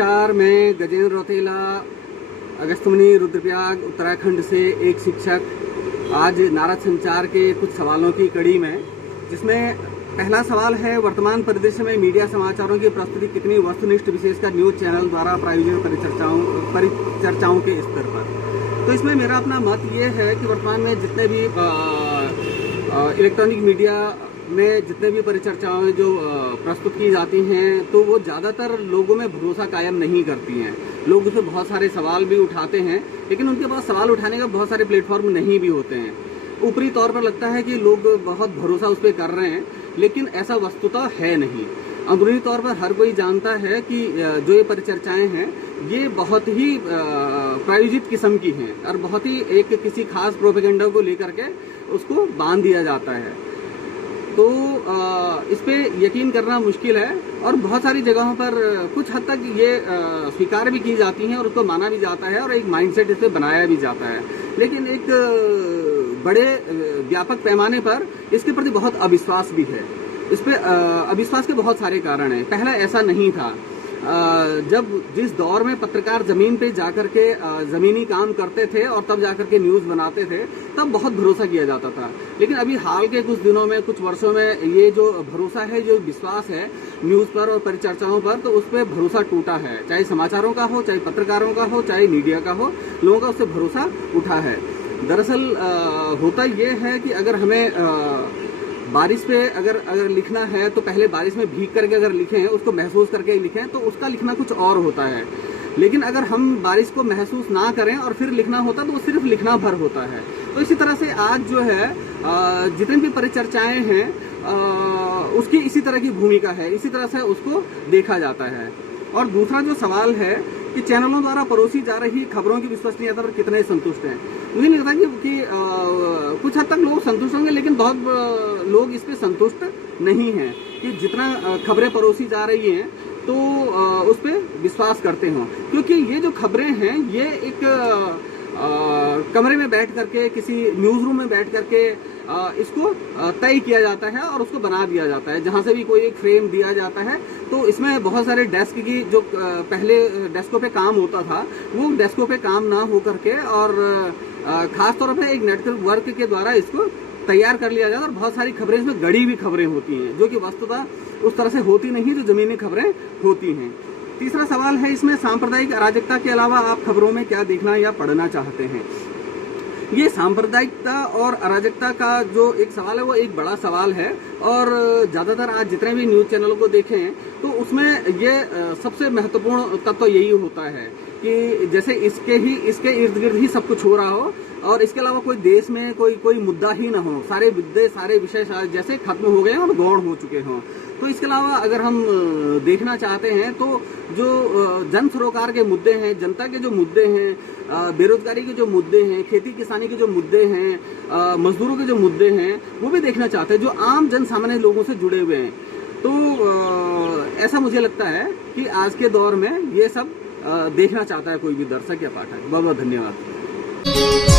नमस्कार, मैं गजेंद्र रौतेला, अगस्त्यमुनि रुद्रप्रयाग उत्तराखंड से एक शिक्षक। आज नारद संचार के कुछ सवालों की कड़ी में, जिसमें पहला सवाल है, वर्तमान परिदृश्य में मीडिया समाचारों की प्रस्तुति कितनी वस्तुनिष्ठ, विशेषकर न्यूज चैनल द्वारा प्रायोजित परिचर्चाओं के स्तर पर। तो इसमें मेरा अपना मत ये है कि वर्तमान में जितने भी इलेक्ट्रॉनिक मीडिया में जितने भी परिचर्चाएं जो प्रस्तुत की जाती हैं, तो वो ज़्यादातर लोगों में भरोसा कायम नहीं करती हैं। लोग उसमें बहुत सारे सवाल भी उठाते हैं, लेकिन उनके पास सवाल उठाने का बहुत सारे प्लेटफॉर्म नहीं भी होते हैं। ऊपरी तौर पर लगता है कि लोग बहुत भरोसा उस पर कर रहे हैं, लेकिन ऐसा वस्तुतः है नहीं। अंदरूनी तौर पर हर कोई जानता है कि जो ये परिचर्चाएं हैं, ये बहुत ही प्रायोजित किस्म की हैं और बहुत ही एक किसी खास प्रोपेगेंडा को लेकर के उसको बांध दिया जाता है। तो इस पे यकीन करना मुश्किल है और बहुत सारी जगहों पर कुछ हद तक ये स्वीकार भी की जाती हैं और उसको माना भी जाता है और एक माइंडसेट इस पे बनाया भी जाता है। लेकिन एक बड़े व्यापक पैमाने पर इसके प्रति बहुत अविश्वास भी है। इस पे अविश्वास के बहुत सारे कारण हैं। पहला ऐसा नहीं था। जब जिस दौर में पत्रकार जमीन पे जाकर के जमीनी काम करते थे और तब जाकर के न्यूज़ बनाते थे, तब बहुत भरोसा किया जाता था। लेकिन अभी हाल के कुछ दिनों में, कुछ वर्षों में ये जो भरोसा है, जो विश्वास है न्यूज़ पर और परिचर्चाओं पर, तो उस पर भरोसा टूटा है। चाहे समाचारों का हो, चाहे पत्रकारों का हो, चाहे मीडिया का हो, लोगों का उससे भरोसा उठा है। दरअसल होता ये है कि अगर हमें बारिश पे अगर लिखना है, तो पहले बारिश में भीग करके अगर लिखें, उसको महसूस करके लिखें, तो उसका लिखना कुछ और होता है। लेकिन अगर हम बारिश को महसूस ना करें और फिर लिखना होता, तो वो सिर्फ लिखना भर होता है। तो इसी तरह से आज जो है जितनी भी परिचर्चाएं हैं, उसकी इसी तरह की भूमिका है, इसी तरह से उसको देखा जाता है। और दूसरा जो सवाल है कि चैनलों द्वारा परोसी जा रही खबरों की विश्वसनीयता पर कितने संतुष्ट हैं। मुझे नहीं लगता कि कुछ हद तक लोग संतुष्ट होंगे, लेकिन बहुत लोग इस पे संतुष्ट नहीं हैं कि जितना खबरें परोसी जा रही हैं, तो उस पर विश्वास करते हों। क्योंकि ये जो खबरें हैं, ये एक कमरे में बैठ करके, किसी न्यूज़ रूम में बैठ करके इसको तय किया जाता है और उसको बना दिया जाता है। जहाँ से भी कोई एक फ्रेम दिया जाता है, तो इसमें बहुत सारे डेस्क की, जो पहले डेस्कों पे काम होता था, वो डेस्कों पे काम ना हो करके और खास तौर पे एक नेटवर्क वर्क के द्वारा इसको तैयार कर लिया जाता है। और बहुत सारी खबरें, इसमें गढ़ी हुई खबरें होती हैं, जो कि वस्तुतः उस तरह से होती नहीं जो जमीनी खबरें होती हैं। तीसरा सवाल है इसमें, सांप्रदायिक अराजकता के अलावा आप खबरों में क्या देखना या पढ़ना चाहते हैं। ये सांप्रदायिकता और अराजकता का जो एक सवाल है, वो एक बड़ा सवाल है। और ज़्यादातर आज जितने भी न्यूज़ चैनलों को देखें, तो उसमें ये सबसे महत्वपूर्ण तत्व यही होता है कि जैसे इसके इर्द गिर्द ही सब कुछ हो रहा हो और इसके अलावा कोई देश में कोई मुद्दा ही ना हो। सारे मुद्दे, सारे विषय जैसे खत्म हो गए और गौण हो चुके हों। तो इसके अलावा अगर हम देखना चाहते हैं, तो जो जन सरोकार के मुद्दे हैं, जनता के जो मुद्दे हैं, बेरोजगारी के जो मुद्दे हैं, खेती किसानी के जो मुद्दे हैं, मजदूरों के जो मुद्दे हैं, वो भी देखना चाहते हैं, जो आम जन सामान्य लोगों से जुड़े हुए हैं। तो ऐसा मुझे लगता है कि आज के दौर में ये सब देखना चाहता है कोई भी दर्शक या पाठक। बहुत बहुत धन्यवाद।